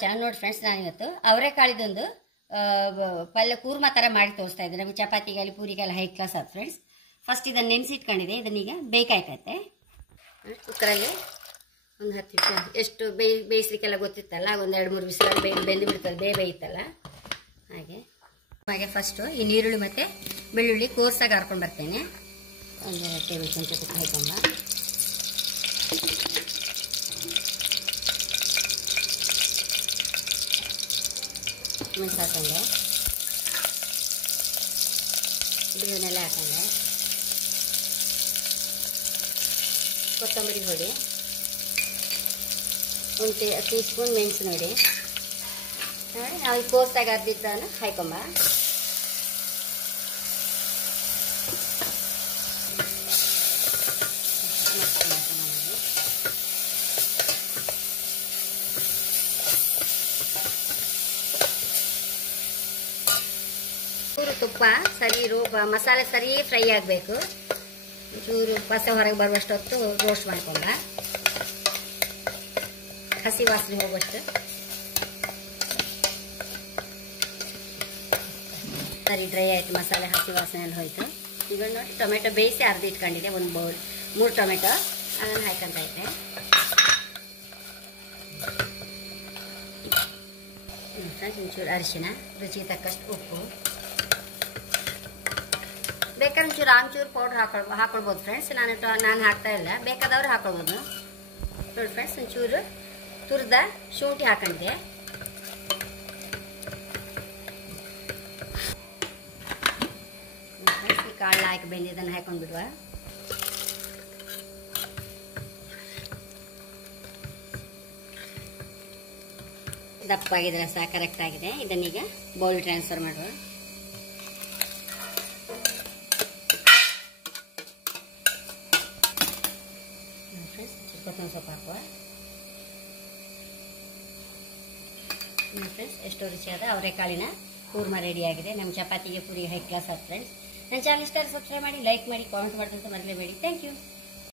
ಚೆನ್ನಾಗಿ ನೋಡಿ ಫ್ರೆಂಡ್ಸ್, ನಾನಿವತ್ತು ಅವರೆಕಾಳಿದೊಂದು ಪಲ್ಯ ಕೂರ್ಮ ಥರ ಮಾಡಿ ತೋರಿಸ್ತಾ ಇದ್ದೆ. ನಮಗೆ ಚಪಾತಿಗೆಲ್ಲ ಪೂರಿಗೆಲ್ಲ ಹೈ ಕ್ಲಾಸ್ ಆದ ಫ್ರೆಂಡ್ಸ್. ಫಸ್ಟ್ ಇದನ್ನು ನೆನೆಸಿಟ್ಕೊಂಡಿದೆ, ಇದನ್ನೀಗ ಬೇಕಾಯ್ತೈತೆ. ಕುಕ್ಕರಲ್ಲಿ ಒಂದು 10 ನಿಮಿಷ ಎಷ್ಟು ಬೇಯಿಸ್ಲಿಕ್ಕೆಲ್ಲ ಗೊತ್ತಿತ್ತಲ್ಲ, ಒಂದು 2-3 ಬಿಸಿಲಲ್ಲಿ ಬೆಂದು ಬಿಡ್ತದೆ, ಬೇಯ್ತಲ್ಲ ಹಾಗೆ ಫಸ್ಟು ಈ ನೀರುಳ್ಳಿ ಮತ್ತು ಬೆಳ್ಳುಳ್ಳಿ ಕೋರ್ಸಾಗಿ ಹಾರ್ಕೊಂಡು ಬರ್ತೇನೆ. ಒಂದು ಟೇಬಲ್ ಚಮಚ ತುಪ್ಪ ಹಾಕೊಂಡ, ಮೆಣಸು ಹಾಕೊಂಡೆ, ಬೇವನ್ನೆಲ್ಲ ಹಾಕೊಂಡೆ, ಕೊತ್ತಂಬರಿ ಹೊಡಿ, 1 ಟೀ ಸ್ಪೂನ್ ಮೆಣಸು ನೋಡಿ. ನಾವು ಈ ಕೋರ್ಸಾಗಿ ಅರ್ದಿದ್ದನ್ನು ಹಾಕೊಂಬ. ಚೂರು ತುಪ್ಪ ಸರಿ ಮಸಾಲೆ ಸರಿ ಫ್ರೈ ಆಗಬೇಕು. ಚೂರು ಪಸೆ ಹೊರಗೆ ಬರುವಷ್ಟು ಹೊತ್ತು ರೋಸ್ಟ್ ಮಾಡ್ಕೊಂಡ, ಹಸಿ ವಾಸನೆ ಹೋಗುವಷ್ಟು. ಸರಿ ಡ್ರೈ ಆಯಿತು, ಮಸಾಲೆ ಹಸಿ ವಾಸನೆ ಎಲ್ಲ ಹೋಯ್ತು. ಈಗ ನೋಡಿ ಟೊಮೆಟೊ ಬೇಯಿಸಿ ಅರ್ದಿಟ್ಕೊಂಡಿದೆ, ಒಂದು ಬೌಲ್ 3 ಟೊಮೆಟೊ ಅದನ್ನು ಹಾಕೊಂತ ಐತೆ. ಒಂಚೂರು ಅರಿಶಿನ, ರುಚಿಗೆ ತಕ್ಕಷ್ಟು ಉಪ್ಪು, ಬೇಕಾದ್ರೆ ಒಂಚೂರು ಆಮ್ಚೂರು ಪೌಡ್ರ್ ಹಾಕೊಳ್ಬೋದು ಫ್ರೆಂಡ್ಸ್. ನಾನು ಹಾಕ್ತಾ ಇಲ್ಲ, ಬೇಕಾದವ್ರು ಹಾಕೊಳ್ಬೋದು ನೋಡಿ ಫ್ರೆಂಡ್ಸ್. ಒಂಚೂರು ತುರಿದ ಶುಂಠಿ ಹಾಕೊಂಡಿದ್ದೆ. ಈ ಕಾಳು ಹಾಕಿ ಬೆಂದಿದ್ದನ್ನು ಹಾಕೊಂಡು ಬಿಡುವ. ದಪ್ಪಾಗಿದ್ರೆ ಸಹ ಕರೆಕ್ಟ್ ಆಗಿದೆ. ಇದನ್ನೀಗ ಬೌಲ್ ಟ್ರಾನ್ಸ್ಫರ್ ಮಾಡುವ. ಕೊತ್ತಂಬರಿ ಸೊಪ್ಪು ಹಾಕುವ. ಫ್ರೆಂಡ್ಸ್, ಎಷ್ಟೋ ರುಚಿಯಾದ ಅವರೆಕಾಳಿನ ಕೂರ್ಮ ರೆಡಿ ಆಗಿದೆ. ನಮ್ಮ ಚಪಾತಿಗೆ ಪೂರಿಗೆ ಹೈ ಕ್ಲಾಸ್ ಆದ ಫ್ರೆಂಡ್ಸ್. ನನ್ನ ಚಾನಲ್ ಇಷ್ಟ ಸಬ್ಸ್ಕ್ರೈಬ್ ಮಾಡಿ, ಲೈಕ್ ಮಾಡಿ, ಕಾಮೆಂಟ್ ಮಾಡೋದಂತ ಮರೆಯಲೇಬೇಡಿ. Thank you.